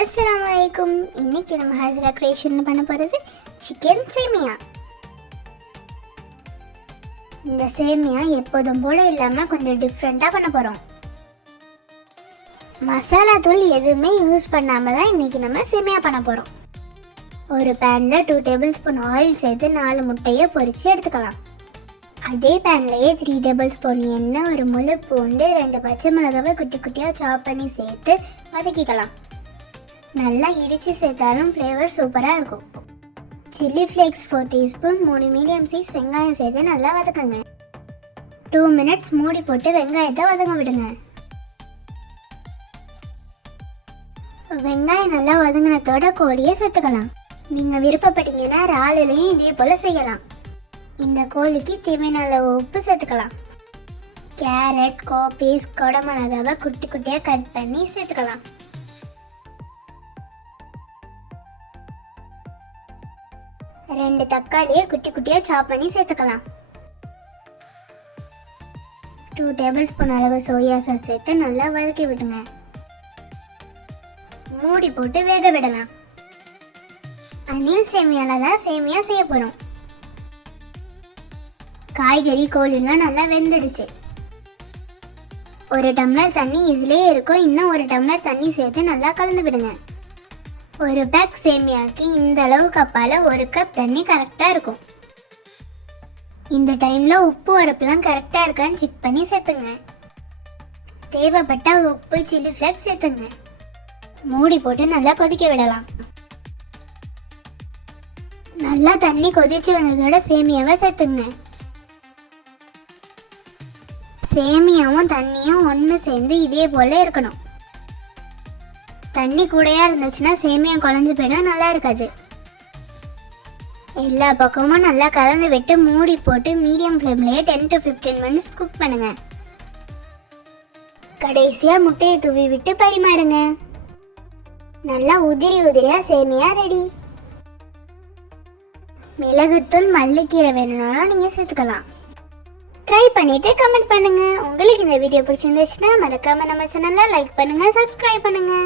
அஸ்ஸலாமு அலைக்கும். இன்னைக்கு நம்ம ஹாஜரா கிரியேஷன் பண்ண போகிறது சிக்கன் சேமியா. இந்த சேமியா எப்போதும் போல இல்லாமல் கொஞ்சம் டிஃப்ரெண்ட்டாக பண்ண போகிறோம். மசாலா தூள் எதுவுமே யூஸ் பண்ணாமல் தான் இன்றைக்கி நம்ம சேமியா பண்ண போகிறோம். ஒரு பேனில் 2 டேபிள் ஸ்பூன் ஆயில் சேர்த்து 4 முட்டையை பொரித்து எடுத்துக்கலாம். அதே பேன்லேயே 3 டேபிள் ஸ்பூன் எண்ணெய், ஒரு முழு பூண்டு, 2 பச்சை மிளகாவை குட்டி குட்டியாக சாப் பண்ணி சேர்த்து வதக்கிக்கலாம். நல்லா இடித்து சேர்த்தாலும் ஃப்ளேவர் சூப்பராக இருக்கும். Chilli flakes 4 teaspoon, 3 medium size வெங்காயம் சேர்த்து நல்லா வதக்குங்க. 2 மினிட்ஸ் மூடி போட்டு வெங்காயத்தை வதங்க விடுங்க. வெங்காயம் நல்லா வதங்கினத்தோட கோழியை சேர்த்துக்கலாம். நீங்கள் விருப்பப்பட்டீங்கன்னா இறாலுலையும் இதே போல் செய்யலாம். இந்த கோழிக்கு தேவையான அளவு உப்பு சேர்த்துக்கலாம். கேரட், கோபீஸ், கொடமிளகாவை குட்டி குட்டியாக கட் பண்ணி சேர்த்துக்கலாம். 2 தக்காளியை குட்டி குட்டியாக சாப் பண்ணி சேர்த்துக்கலாம். 2 டேபிள் ஸ்பூன் அளவு சோயா சாஸ் சேர்த்து நல்லா வதக்கி விடுங்க. மூடி போட்டு வேக விடலாம். அணில் சேமியால தான் சேமியா செய்ய போகிறோம். காய்கறி, கோழிலாம் நல்லா வெந்துடுச்சு. 1 டம்ளர் தண்ணி இதுலேயே இருக்கும். இன்னும் 1 டம்ளர் தண்ணி சேர்த்து நல்லா கலந்து விடுங்க. ஒரு பேக் சேமியாக்கு இந்த அளவு கப்பால் 1 கப் தண்ணி கரெக்டாக இருக்கும். இந்த டைமில் உப்பு உரப்புலாம் கரெக்டாக இருக்கான்னு செக் பண்ணி சேர்த்துங்க. தேவைப்பட்டால் உப்பு, சில்லி ஃப்ளேக்ஸ் சேர்த்துங்க. மூடி போட்டு நல்லா கொதிக்க விடலாம். நல்லா தண்ணி கொதிச்சு வந்ததோட சேமியாவை சேர்த்துங்க. சேமியாவும் தண்ணியும் ஒன்று சேர்ந்து இதே போல் இருக்கணும். தண்ணி கூடையா இருந்துச்சுன்னா சேமியா குழஞ்சு போயிடும், நல்லா இருக்காது. எல்லா பக்கமும் நல்லா கலந்து விட்டு மூடி போட்டு மீடியம் ஃப்ளேம்லேயே 10 to 15 மினிட்ஸ் குக் பண்ணுங்க. கடைசியாக முட்டையை தூவி விட்டு பரிமாறுங்க. நல்லா உதிரி உதிரியாக சேமியா ரெடி. மிளகுத்தூள், மல்லிக்கீரை வேணும்னாலும் நீங்கள் சேர்த்துக்கலாம். ட்ரை பண்ணிட்டு கமெண்ட் பண்ணுங்க. உங்களுக்கு இந்த வீடியோ பிடிச்சிருந்துச்சுன்னா மறக்காம நம்ம சேனலை லைக் பண்ணுங்க, சப்ஸ்கிரைப் பண்ணுங்க.